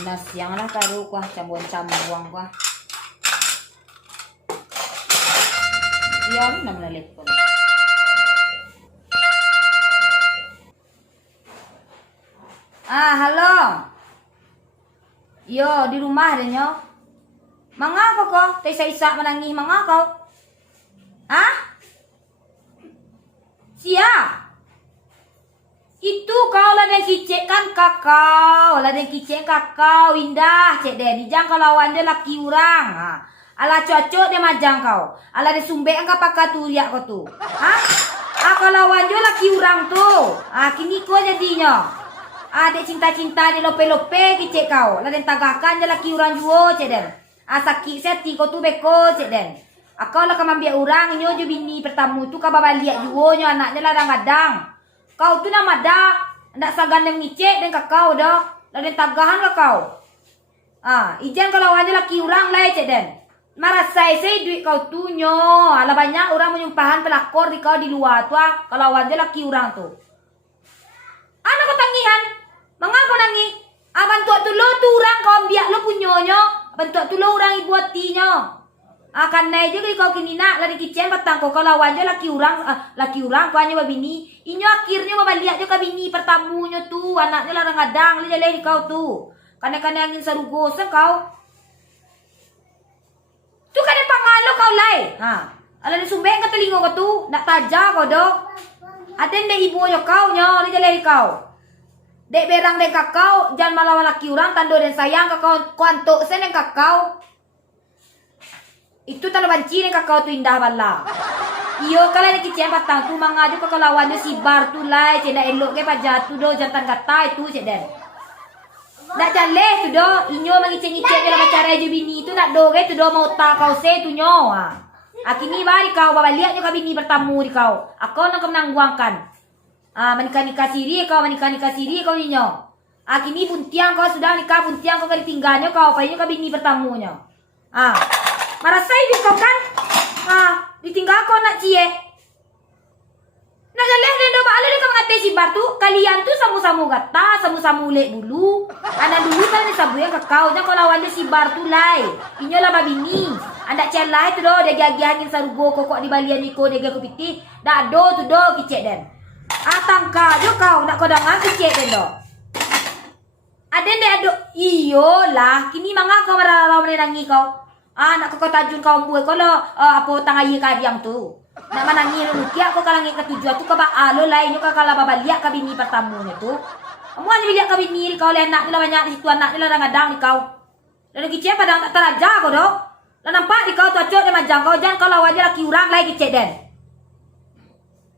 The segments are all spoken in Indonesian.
Nas yang lah taruh kuah cambuan kuah. Iya, mana telepon. Halo. Yo, di rumah deh nyo. Mangako ko? Tay sa isa manangi mangako. Sia. Itu kau lah yang kicek kan kakau, lah yang kicek kakau indah cek deh. Dijang kau lawan dia laki orang. Ala cocok dia majang kau. Ala dia sumbek angka pakai turiak kau tu. Kau lawan dia laki orang tu. Kini kau jadinya. Dek cinta-cinta dia lope-lope kicek kau. Lah yang tagakan dia laki orang juo cek deh. Sakit seti kau tu beko cek deh. Kau lah kamambiak orang nyo jo bini pertama tu kau babaliak juo nyo anaknya lah kadang. Kau tu nama dah, ndak sagan yang ngicek dan kakau dah, dan tagahan lah kau. Ijan kalau aja laki orang lah cek den. Marah saya duit kau tu nyo, ala banyak orang menyumpahan pelakor di kau di luar tu kalau aja laki orang tu. Anak kau tangihan, mengapa nangi? Bantu tu lo tu orang kau ambiak lo punyonyo, bantu tu lo orang ibu hatinya. Akan naik juga kau kini nak lari kicen batang kau kalau aja laki orang kau hanya babini inyo akhirnya babaliak juga bini pertamunya tu anaknya larang kadang lelai kau tu karena angin sarugosan kau tu kan pangalo kau lai ala ni sumbeng ka telingo kau tu nak taja kau do aden de ibu nyo kau nyo lelai kau dek berang dek kakau jangan malawan laki orang tando dan sayang kau antuk sen yang kakau. Itu tanah banci ni kakau tu indah bala. Iyo kalau ni kicen batang tu mangaju kakau lawannya si bar tu lai cenda elok ke pajat tu do jantan kata itu ceden. Nak jale tu do inyo mangicen-ngicen dalam acara je bini tu nak do ke tu do mau tak kau se tu nyo. Kini bari kau babaliak nyo ka bini bertamu di kau. Aku nak menangguangkan. Menikah siri kau menikah siri kau ninyo. Kini buntiang kau sudah nikah buntiang kau ditinggalnya kau painyo ka bini bertamunya. Marasai di kau kan? Ditinggal kau nak cie. Nak jalan dan doa ala dekat mengatai si batu. Kalian tu samu-samu gata, samu-samu lek bulu. Anak dulu kan ni sabu yang kakau. Jangan kau lawan dia si bar tu lai. Inyo lah babini. Anda celai tu do. Dia gagi-gagin sarugo kokok di balian niko. Dia gagi piti. Dak do tu do kicek den. Tangka jo kau. Nak kau dengar kicek den do. Aden dek aduk. Iyo lah. Kini mangga kau marah-marah menenangi kau. Nak kau tajun kau buat kalau apa tangai kadiang tu. Nak manangi rukia kau kalangi ketujuan tu kau alo lain kau kalau babaliak ka bini pertamunya tu. Kamu hanya biliak ka bini kau le anak nila banyak di situ anak nila rangadang di kau. Dan kicek padang tak teraja kau do. Lah nampak di kau cocok dia majang kau jangan kalau aja laki orang lai kicek den.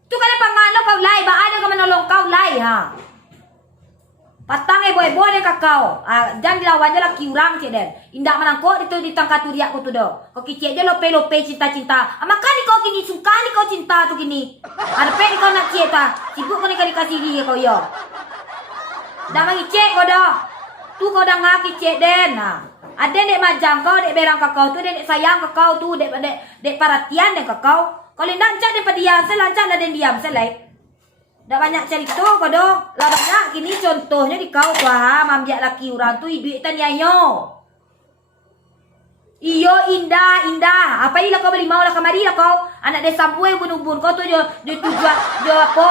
Tu kan pangalo kau lai ba ada kau menolong kau lai Patang boy yang kakau. Jangan dilawan je laki orang cik den. Indak menangkut itu di tangkat turiak kau tu do. Kau kicik je lope-lope cinta-cinta. Makan ni kau kini suka ni kau cinta tu kini. Ada ni kau nak cik ta. Sibuk kau ni kasih diri kau yo. Dah mangicik kau dah. Tu kau dah ngaki cik den. Ada dek majang kau, dek berang kakau tu, dek sayang kakau tu, dek perhatian dek kakau. Kalau nak cak dek padiam selancak lah den diam selai. Dah banyak cerita kau doh. Lah banyak gini contohnya di kau mambiak laki orang tu duit tanyayo. Iyo indah. Apa ilah kau beli mau lah kamari lah kau. Anak desa sampai ubun-ubun kau tu jo tujuan jo apa?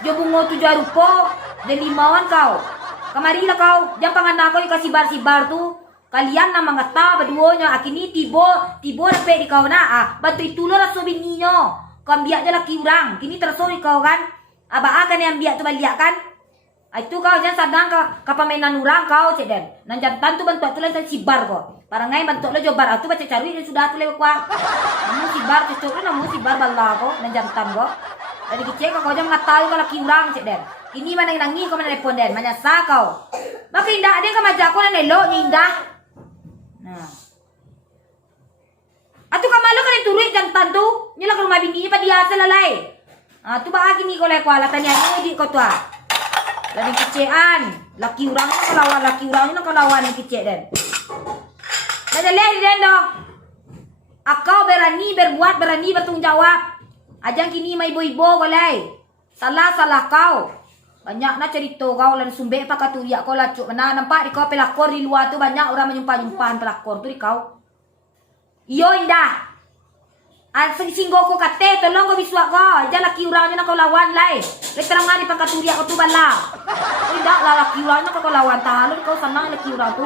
Jo bungo tujuan rupa. Dan limauan kau. Kamari lah kau. Jangan pangan kau dikasih sibar tu. Kalian nama ngata berduanya. Akini tibo dapat di kau na. Bantu itu lo rasu bininya. Kau ambiak je laki orang. Kini terso di kau kan. Akan yang biak tu balik kan? Itu kau jangan sadang kau pamainan orang kau cek den. Nan jantan tu bantu tu lantan sibar kau. Parangai bantu lo jobar tu baca cari dia sudah tu lewat kuah. Namu sibar cocok ni namu sibar bala kau nan jantan kau. Dari kecil kau jangan ngataui kau laki orang cek den. Ini mana yang nangi kau mana telefon den. Mana sah kau. Maka indah ada kau majak kau nan elok indah. Nah. Atu kamalo kan turut jantan tu. Nyala ke rumah bini pa dia selalai. Tu bahagi ni kau lekwa lah tanya ni kau tu Dari kecean, laki orang ni kau lawan ni kecek den. Dah leh den doh. Akau berani berbuat, berani bertanggung jawab. Ajang kini mai ibu-ibu kau lai. Salah kau. Banyak na cerita kau lan sumbe pa katuya kau lah cuk. Mana nampak di kau pelakor di luar tu banyak orang menyumpah-nyumpahan pelakor tu di kau. Iyo indah. Singgo ko kate tolong ko biswa ko. Ija laki urang na kau lawan lai. Leterang ngani pa katuya ko tu bala. Indah lah laki urang na kau lawan tahan kau senang laki urang tu.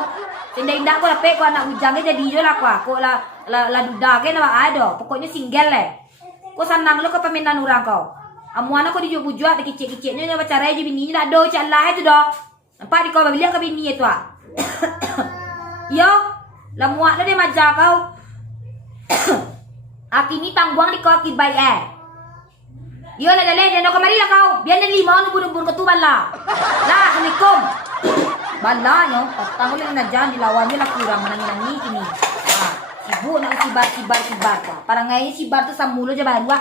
Indah ko lape ko anak ujangnya jadi jo lah ko la duda ke na ada. Pokoknya single le. Ko senang lo ke paminan urang kau. Amuan aku dijual-jual ada kecil-kecilnya nama cara je bininya dah do Allah itu dah. Nampak di kau beli ke bini itu ah. Yo, lah muak dia majak kau. Aki ni tangguang di kau aki baik Yo lah lele jangan kemari lah kau. Biar ni lima nu bun ke tu bala. Lah assalamualaikum. Bala yo, patang boleh nak jangan dilawannya lah kurang menangi ini. Ibu nak sibar. Parang ngayon sibar tu sa mulo je baru ah.